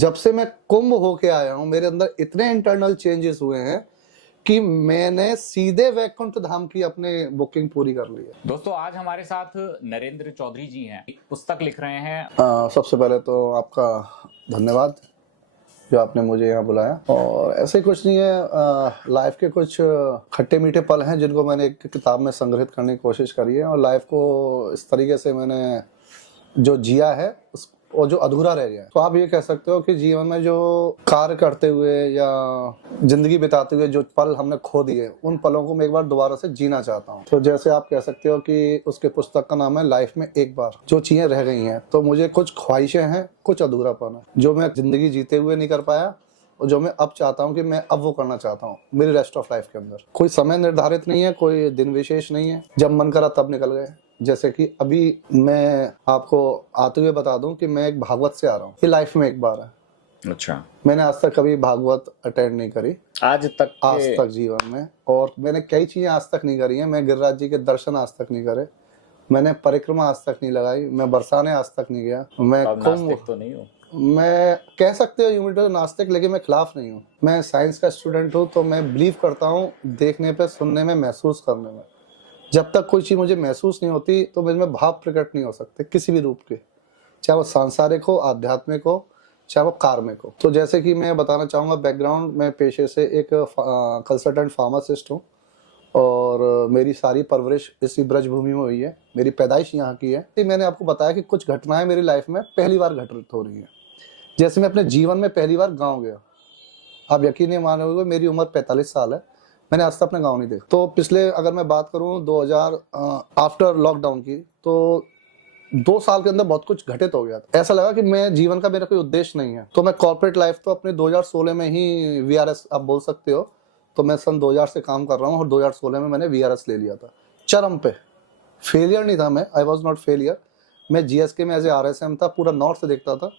जब से मैं कुंभ होके आया हूँ मेरे अंदर इतने इंटरनल चेंजेस हुए हैं कि मैंने सीधे वैकुंठ धाम की अपने बुकिंग पूरी कर ली है। दोस्तों आज हमारे साथ नरेंद्र चौधरी जी हैं, एक पुस्तक लिख रहे हैं। सबसे पहले तो आपका धन्यवाद जो आपने मुझे यहाँ बुलाया। और ऐसे कुछ नहीं है, लाइफ के कुछ खट्टे मीठे पल हैं जिनको मैंने एक किताब में संग्रहित करने की कोशिश करी है, और लाइफ को इस तरीके से मैंने जो जिया है और जो अधूरा रह गया। तो आप ये कह सकते हो कि जीवन में जो कार्य करते हुए या जिंदगी बिताते हुए जो पल हमने खो दिए, उन पलों को मैं एक बार दोबारा से जीना चाहता हूँ। तो जैसे आप कह सकते हो कि उसके पुस्तक का नाम है लाइफ में एक बार। जो चीजें रह गई हैं, तो मुझे कुछ ख्वाहिशें हैं, कुछ अधूरापन है जो मैं जिंदगी जीते हुए नहीं कर पाया, और जो मैं अब चाहता हूँ कि मैं अब वो करना चाहता हूँ मेरी रेस्ट ऑफ लाइफ के अंदर। कोई समय निर्धारित नहीं है, कोई दिन विशेष नहीं है, जब मन करा तब निकल गए। जैसे कि अभी मैं आपको आते हुए बता दूं कि मैं एक भागवत से आ रहा हूँ। ये लाइफ में एक बार है। अच्छा, मैंने आज तक कभी भागवत अटेंड नहीं करी आज तक जीवन में, और मैंने कई चीजें आज तक नहीं करी हैं। मैं गिरिराज जी के दर्शन आज तक नहीं करे, मैंने परिक्रमा आज तक नहीं लगाई, मैं बरसाने आज तक नहीं गया। मैं नास्तिक तो नहीं हूँ, मैं कह सकते हो यूनिट नास्तिक, लेकिन मैं खिलाफ नहीं हूँ। मैं साइंस का स्टूडेंट हूँ, तो मैं बिलीव करता हूँ देखने पे, सुनने में, महसूस करने में। जब तक कोई चीज मुझे महसूस नहीं होती तो मेरे में भाव प्रकट नहीं हो सकते किसी भी रूप के, चाहे वो सांसारिक हो, आध्यात्मिक हो, चाहे वो कार्मिक हो। तो जैसे कि मैं बताना चाहूंगा बैकग्राउंड, मैं पेशे से एक कंसल्टेंट फार्मासिस्ट हूँ, और मेरी सारी परवरिश इसी ब्रजभूमि में हुई है। मेरी पैदाइश यहाँ की है। मैंने आपको बताया कि कुछ घटनाएं मेरी लाइफ में पहली बार घटित हो रही हैं। जैसे मैं अपने जीवन में पहली बार गाँव गया। आप यकीन नहीं मानोगे, मेरी उम्र 45 साल है, मैंने आज तक अपना गाँव नहीं देखा। तो पिछले अगर मैं बात करूं 2000 आफ्टर लॉकडाउन की, तो 2 साल के अंदर बहुत कुछ घटित हो गया था। ऐसा लगा कि मैं जीवन का मेरा कोई उद्देश्य नहीं है। तो मैं कॉर्पोरेट लाइफ तो अपने 2016 में ही VRS आप बोल सकते हो, तो मैं सन 2000 से काम कर रहा हूँ, और 2016 में मैंने VRS ले लिया था। चरम पे फेलियर नहीं था मैं, आई वॉज नॉट फेलियर। मैं GSK में एज ए RSM था, पूरा नॉर्थ से देखता था,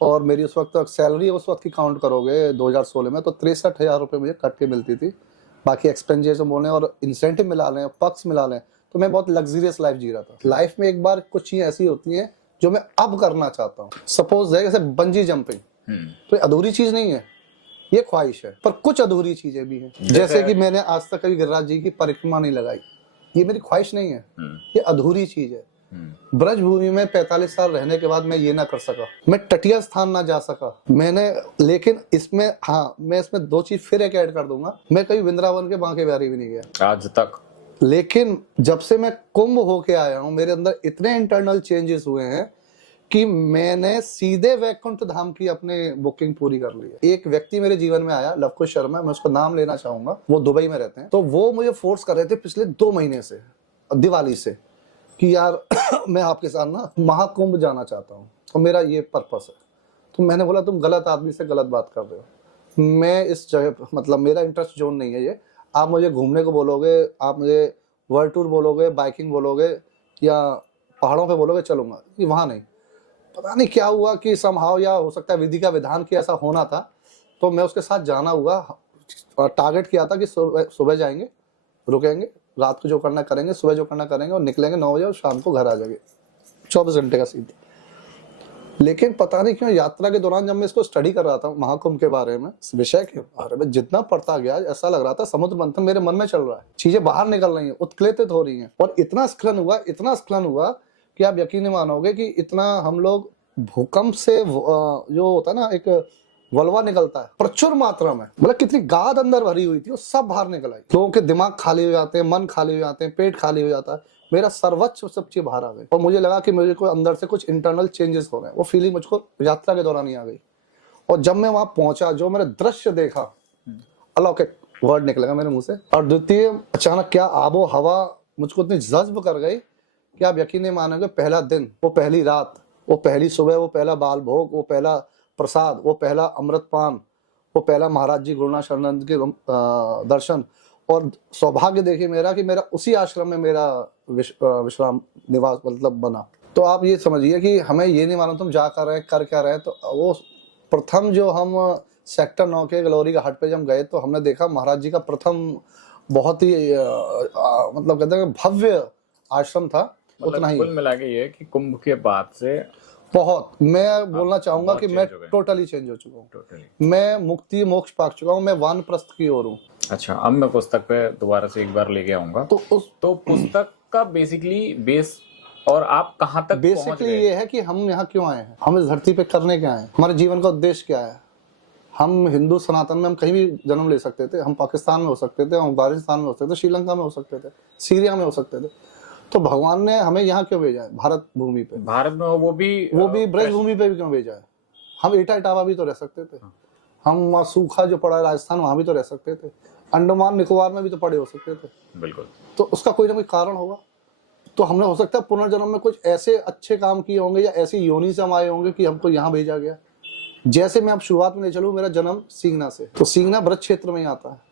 और मेरी उस वक्त सैलरी उस वक्त की काउंट करोगे 2016 में तो 63,000 रुपये मुझे कट के मिलती थी। बाकी एक्सपेंडिचर बोले और इंसेंटिव मिला लें, पक्स मिला लें, तो मैं बहुत लग्जरियस लाइफ जी रहा था। लाइफ में एक बार कुछ चीजें ऐसी होती हैं जो मैं अब करना चाहता हूँ। सपोज है जैसे बंजी जंपिंग, तो ये अधूरी चीज नहीं है, ये ख्वाहिश है, पर कुछ अधूरी चीजें भी हैं। जैसे कि मैंने आज तक कभी गिरिराज जी की परिक्रमा नहीं लगाई, ये मेरी ख्वाहिश नहीं है, ये अधूरी चीज है। ब्रजभूमि में 45 साल रहने के बाद मैं ये ना कर सका, मैं तटीय स्थान ना जा सका मैंने। लेकिन इसमें हाँ, मैं इसमें 2 चीज फिर एक ऐड कर दूंगा, मैं कभी वृंदावन के बांके बिहारी भी नहीं गया आज तक। लेकिन जब से मैं कुंभ होके आया हूँ मेरे अंदर इतने इंटरनल चेंजेस हुए हैं कि मैंने सीधे वैकुंठ धाम की अपने बुकिंग पूरी कर ली है। एक व्यक्ति मेरे जीवन में आया, लवकुश शर्मा, मैं उसका नाम लेना चाहूंगा, वो दुबई में रहते हैं। तो वो मुझे फोर्स कर रहे थे पिछले 2 महीने से, दिवाली से, कि यार मैं आपके साथ ना महाकुंभ जाना चाहता हूँ, तो मेरा ये पर्पस है। तो मैंने बोला तुम गलत आदमी से गलत बात कर रहे हो, मैं इस जगह मतलब मेरा इंटरेस्ट जोन नहीं है ये। आप मुझे घूमने को बोलोगे, आप मुझे वर्ल्ड टूर बोलोगे, बाइकिंग बोलोगे, या पहाड़ों पे बोलोगे, चलूंगा, कि वहाँ नहीं। पता नहीं क्या हुआ कि समहाउ, या हो सकता है विधि का विधान कि ऐसा होना था, तो मैं उसके साथ जाना हुआ। टारगेट किया था कि सुबह जाएंगे, रुकेंगे, रात को जो करना करेंगे, सुबह जो करना करेंगे, और निकलेंगे 9 बजे और शाम को घर आ जाएंगे। 24 घंटे का सीधी। लेकिन पता नहीं क्यों यात्रा के दौरान जब मैं इसको स्टडी कर रहा था महाकुंभ के बारे में, इस विषय के बारे में जितना पढ़ता गया, ऐसा लग रहा था समुद्र मंथन मेरे मन में चल रहा है, चीजें बाहर निकल रही हैं, उत्क्लेतित हो रही हैं। और इतना स्खलन हुआ कि आप यकीन नहीं मानोगे कि इतना हम लोग भूकंप से जो होता है ना, एक वलवा निकलता है प्रचुर मात्रा में, मतलब कितनी गाद अंदर भरी हुई थी वो सब बाहर निकल आई। लोगों के दिमाग खाली हो जाते हैं, मन खाली हो जाते हैं, पेट खाली हो जाता है, मेरा सर्वोच्च सब चीज बाहर आ गई। और मुझे लगा कि मुझे को अंदर से कुछ इंटरनल चेंजेस हो रहे हैं। वो फीलिंग मुझको यात्रा के दौरान ही आ गई। और जब मैं वहां पहुंचा, जो मैंने दृश्य देखा, अलौकिक वर्ड निकलेगा मेरे मुंह से। और द्वितीय, अचानक क्या आबो हवा मुझको इतनी जज्ब कर गई कि आप यकीन नहीं मानोगे, पहला दिन, वो पहली रात, वो पहली सुबह, वो पहला बाल भोग, वो पहला प्रसाद, वो पहला अमृतपान, वो पहला महाराज जी गुरुनाथ शरणानंद के दर्शन। और सौभाग्य देखिए मेरा कि मेरा उसी आश्रम में मेरा विश्राम निवास मतलब बना। तो आप ये समझिए कि हमें ये नहीं मालूम तुम जा कर रहे हैं, कर क्या रहे हैं। तो वो प्रथम जो हम सेक्टर 9 के गलौरी घाट पे जब गए, तो हमने देखा महाराज जी का प्रथम बहुत ही मतलब कहते हैं भव्य आश्रम था। मतलब उतना ही कुल मिला के ये कि कुंभ के बाद से बहुत, मैं बोलना चाहूंगा बहुत कि मैं change हो गए। टोटली चेंज हो चुका हूँ। टोटली। मैं मुक्ति मोक्ष पा चुका हूँ, मैं वानप्रस्थ की ओर हूँ। अच्छा, अब मैं पुस्तक पे दोबारा से एक बार लेके आऊंगा। तो उस तो पुस्तक का बेसिकली बेस और आप कहाँ तक पहुंच बेसिकली गए? ये है कि हम यहाँ क्यों आए हैं, हम इस धरती पे करने क्या आए हैं, हमारे जीवन का उद्देश्य क्या है। हम हिंदू सनातन में हम कहीं भी जन्म ले सकते थे, हम पाकिस्तान में हो सकते थे, हम अफगानिस्तान में हो सकते थे, श्रीलंका में हो सकते थे, सीरिया में हो सकते थे। तो भगवान ने हमें यहाँ क्यों भेजा है, भारत भूमि पे, भारत में वो भी ब्रज भूमि पे भी क्यों भेजा है। हम एटा इटावा भी तो रह सकते थे, हम वहाँ सूखा जो पड़ा है राजस्थान वहां भी तो रह सकते थे, अंडमान निकोबार में भी तो पड़े हो सकते थे। बिल्कुल। तो उसका कोई ना कोई कारण होगा। तो हमने हो सकता है पुनर्जन्म में कुछ ऐसे अच्छे काम किए होंगे या ऐसी योनि से हम आए होंगे कि हमको यहाँ भेजा गया। जैसे मैं अब शुरुआत में ले चलूँ, मेरा जन्म सींगना से, तो सींगना ब्रज क्षेत्र में ही आता है।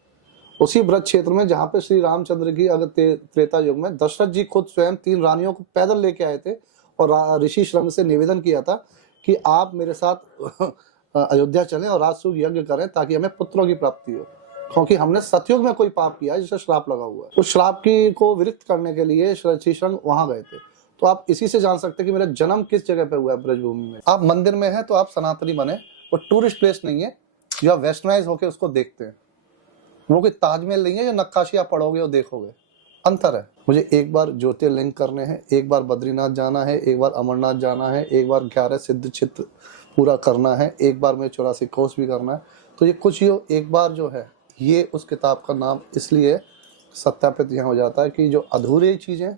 उसी ब्रज क्षेत्र में जहाँ पे श्री रामचंद्र की अगर त्रेता युग में दशरथ जी खुद स्वयं 3 रानियों को पैदल लेके आए थे और ऋषि श्रृंग से निवेदन किया था कि आप मेरे साथ अयोध्या चलें और राजसूय यज्ञ करें ताकि हमें पुत्रों की प्राप्ति हो, क्योंकि हमने सतयुग में कोई पाप किया है जिसे श्राप लगा हुआ है। उस श्राप की को विरक्त करने के लिए ऋषि श्रृंग वहां गए थे। तो आप इसी से जान सकते हैं कि मेरा जन्म किस जगह पे हुआ है, ब्रजभूमि में। आप मंदिर में हैं तो आप सनातनी बने, वो टूरिस्ट प्लेस नहीं है जो आप वेस्टर्नाइज होकर उसको देखते हैं। वो कोई ताजमहल नहीं है जो नक्काशी आप पढ़ोगे और देखोगे, अंतर है। मुझे एक बार ज्योतिर्लिंग करने हैं, एक बार बद्रीनाथ जाना है, एक बार अमरनाथ जाना है, एक बार 11 सिद्ध चित्त पूरा करना है, एक बार में 84 कोर्स भी करना है। तो ये कुछ ही एक बार जो है, ये उस किताब का नाम इसलिए सत्यापित यहाँ हो जाता है कि जो अधूरी चीज़ें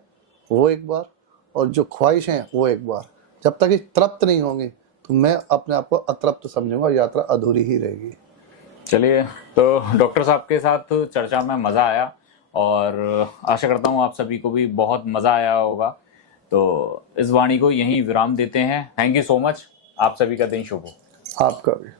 वो एक बार और जो ख्वाहिशें वो एक बार, जब तक ये तृप्त नहीं होंगी तो मैं अपने आप को अतृप्त समझूंगा, यात्रा अधूरी ही रहेगी। चलिए, तो डॉक्टर साहब के साथ चर्चा में मज़ा आया और आशा करता हूँ आप सभी को भी बहुत मज़ा आया होगा। तो इस वाणी को यहीं विराम देते हैं। Thank you so much. आप सभी का दिन शुभ हो। आपका भी।